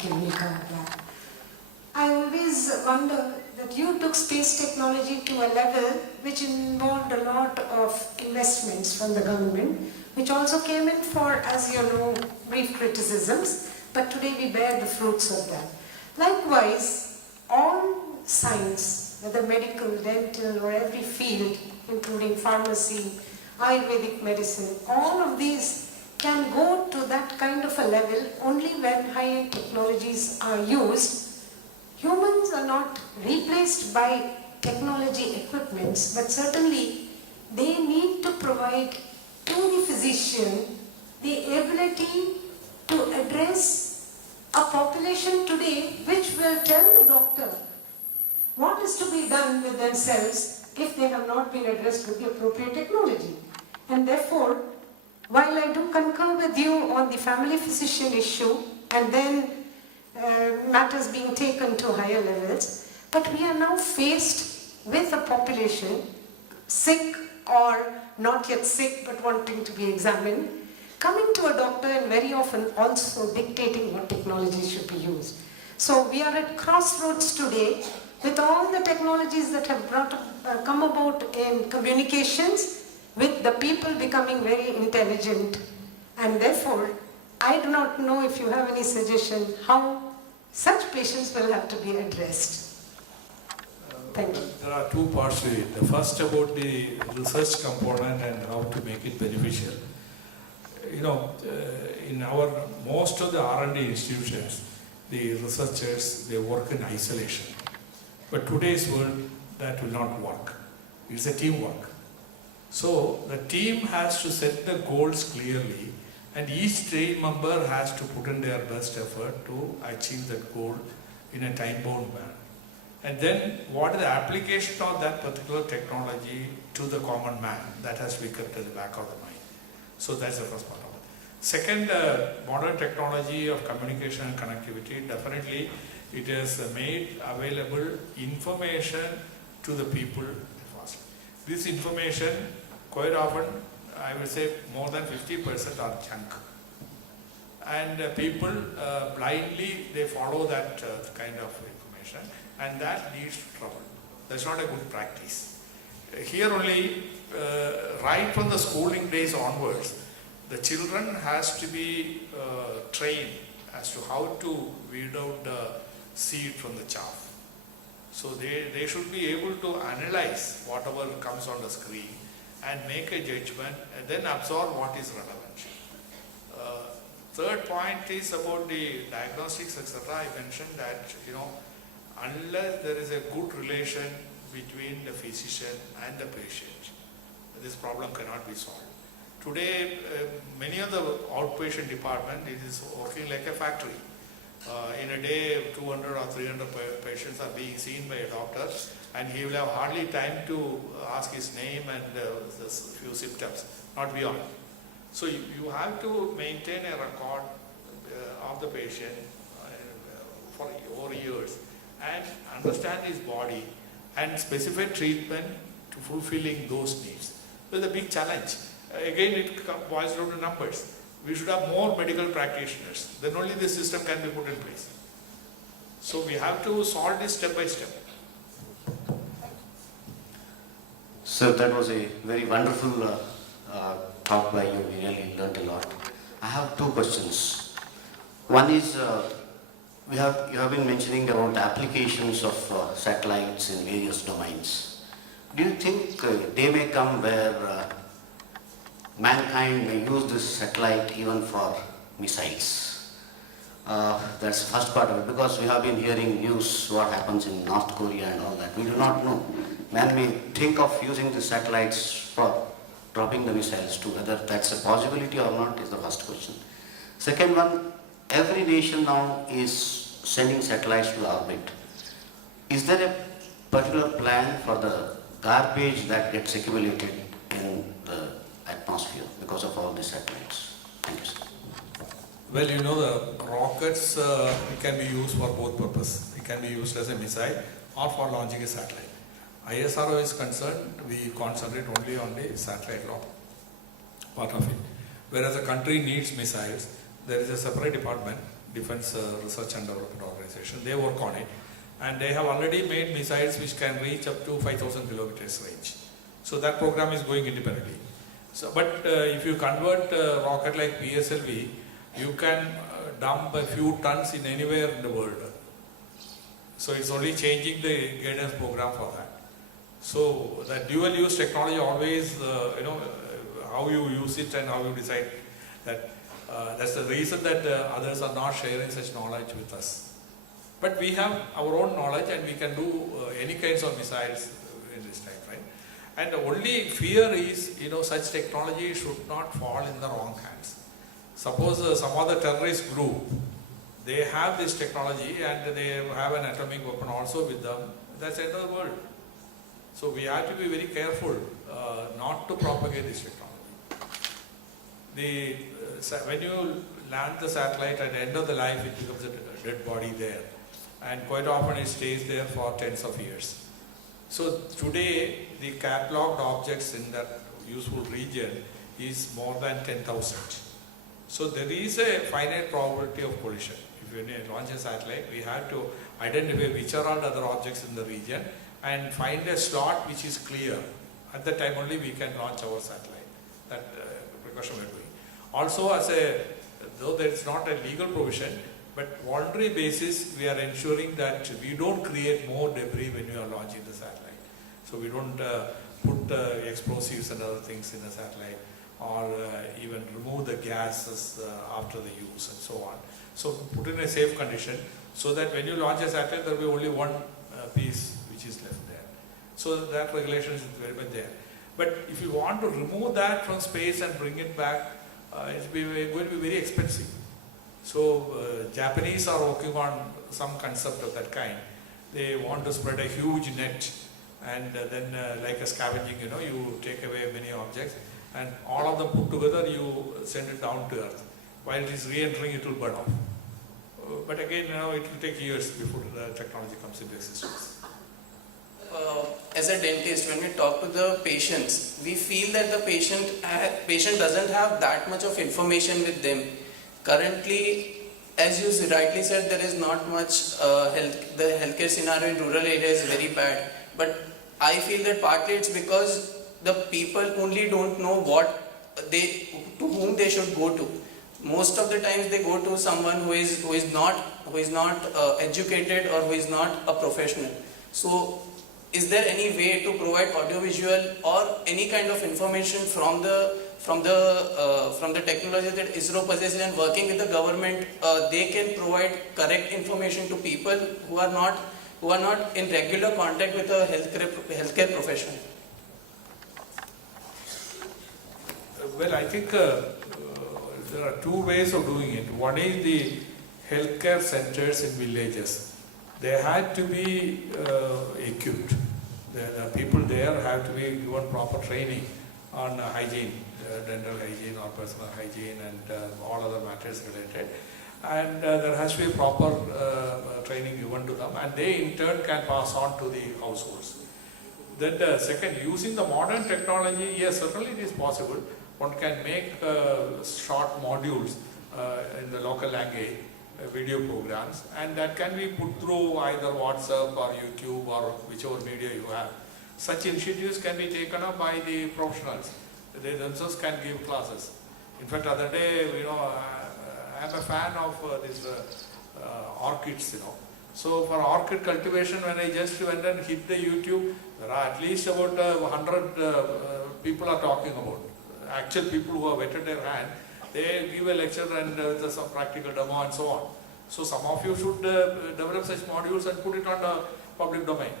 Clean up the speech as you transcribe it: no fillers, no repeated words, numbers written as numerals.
kilometer. I always wonder that you took space technology to a level which involved a lot of investments from the government, which also came in for, as you know, brief criticisms, but today we bear the fruits of that. Likewise, all science, whether medical, dental, or every field, including pharmacy, Ayurvedic medicine, all of these can go to that kind of a level only when high-end technologies are used. Humans are not replaced by technology equipments, but certainly they need to provide to the physician the ability to address a population today which will tell the doctor what is to be done with themselves if they have not been addressed with the appropriate technology. And therefore, while I do concur with you on the family physician issue and then matters being taken to higher levels, but we are now faced with a population sick or not yet sick but wanting to be examined, coming to a doctor and very often also dictating what technology should be used. So we are at crossroads today with all the technologies that have come about in communications, with the people becoming very intelligent, and therefore I do not know if you have any suggestion how such patients will have to be addressed. Thank you. There are two parts to it. The first about the research component and how to make it beneficial. You know, in our most of the R&D institutions, the researchers, they work in isolation. But today's world, that will not work. It's a teamwork. So the team has to set the goals clearly, and each team member has to put in their best effort to achieve that goal in a time-bound manner. And then what is the application of that particular technology to the common man, that has to be kept at the back of the mind. So that's the first part of it. Second, modern technology of communication and connectivity, definitely it has made available information to the people fast. This information, quite often, I would say more than 50% are junk. And people blindly, they follow that kind of information, and that leads to trouble. That's not a good practice. Here only, right from the schooling days onwards, the children has to be trained as to how to weed out the seed from the chaff. So they should be able to analyze whatever comes on the screen and make a judgment and then absorb what is relevant. Third point is about the diagnostics, etc. I mentioned that, you know, unless there is a good relation between the physician and the patient, this problem cannot be solved. Today, many of the outpatient department, it is working like a factory. In a day, 200 or 300 patients are being seen by a doctor, and he will have hardly time to ask his name and a few symptoms, not beyond. So you have to maintain a record of the patient for over years and understand his body and specific treatment to fulfilling those needs. So it's a big challenge. Again, it boils down to numbers. We should have more medical practitioners. Then only this system can be put in place. So we have to solve this step by step. So that was a very wonderful talk by you. We really learned a lot. I have two questions. One is, you have been mentioning about the applications of satellites in various domains. Do you think day may come where mankind may use this satellite even for missiles? That's the first part of it, because we have been hearing news what happens in North Korea and all that. We do not know. Man may think of using the satellites for dropping the missiles too. Whether that's a possibility or not is the first question. Second one, every nation now is sending satellites to orbit. Is there a particular plan for the garbage that gets accumulated in the atmosphere because of all these satellites? Thank you, sir. Well, you know, the rockets can be used for both purposes. It can be used as a missile or for launching a satellite. ISRO is concerned, we concentrate only on the satellite part of it. Whereas a country needs missiles, there is a separate department Defense Research and Development Organization. They work on it, and they have already made missiles which can reach up to 5,000 kilometers range. So that program is going independently. So, but if you convert a rocket like PSLV, you can dump a few tons in anywhere in the world. So it's only changing the guidance program for that. So the dual use technology always, how you use it and how you decide that. That's the reason that others are not sharing such knowledge with us. But we have our own knowledge and we can do any kinds of missiles in this time, right? And the only fear is, such technology should not fall in the wrong hands. Suppose some other terrorist group, they have this technology and they have an atomic weapon also with them. That's the end of the world. So we have to be very careful not to propagate this technology. When you land the satellite, at the end of the life, it becomes a dead body there. And quite often it stays there for tens of years. So today, the catalogued objects in that useful region is more than 10,000. So there is a finite probability of collision. If you launch a satellite, we have to identify which are all the other objects in the region and find a slot which is clear. At that time only we can launch our satellite. That precaution we are doing. Also, though there is not a legal provision, but voluntary basis, we are ensuring that we don't create more debris when we are launching the satellite. So we don't put explosives and other things in the satellite, or even remove the gases after the use and so on. So put in a safe condition so that when you launch a satellite, there will be only one piece which is left there. So that regulation is very much there. But if you want to remove that from space and bring it back, it's going to be very expensive. So Japanese are working on some concept of that kind. They want to spread a huge net and then like a scavenging, you take away many objects and all of them put together, you send it down to earth. While it is re-entering, it will burn off. But again, it will take years before the technology comes into existence. As a dentist, when we talk to the patients, we feel that the patient doesn't have that much of information with them. Currently, as you rightly said, there is not much the healthcare scenario in rural areas is very bad. But I feel that partly it's because the people only don't know to whom they should go to. Most of the times they go to someone who is not educated or who is not a professional. So, is there any way to provide audiovisual or any kind of information from the technology that ISRO possesses and working with the government? They can provide correct information to people who are not in regular contact with a healthcare professional. Well, I think there are two ways of doing it. One is the healthcare centers in villages. They had to be equipped. The people there have to be given proper training on hygiene, dental hygiene or personal hygiene and all other matters related. And there has to be proper training given to them, and they in turn can pass on to the households. Then the second, using the modern technology, yes, certainly it is possible. One can make short modules in the local language, video programs, and that can be put through either WhatsApp or YouTube or whichever media you have. Such initiatives can be taken up by the professionals. They themselves can give classes. In fact, other day, I am a fan of these orchids, So for orchid cultivation, when I just went and hit the YouTube, there are at least about 100 people are talking about. Actual people who have wetted their hand, they give a lecture and with some practical demo and so on. So some of you should develop such modules and put it on the public domain.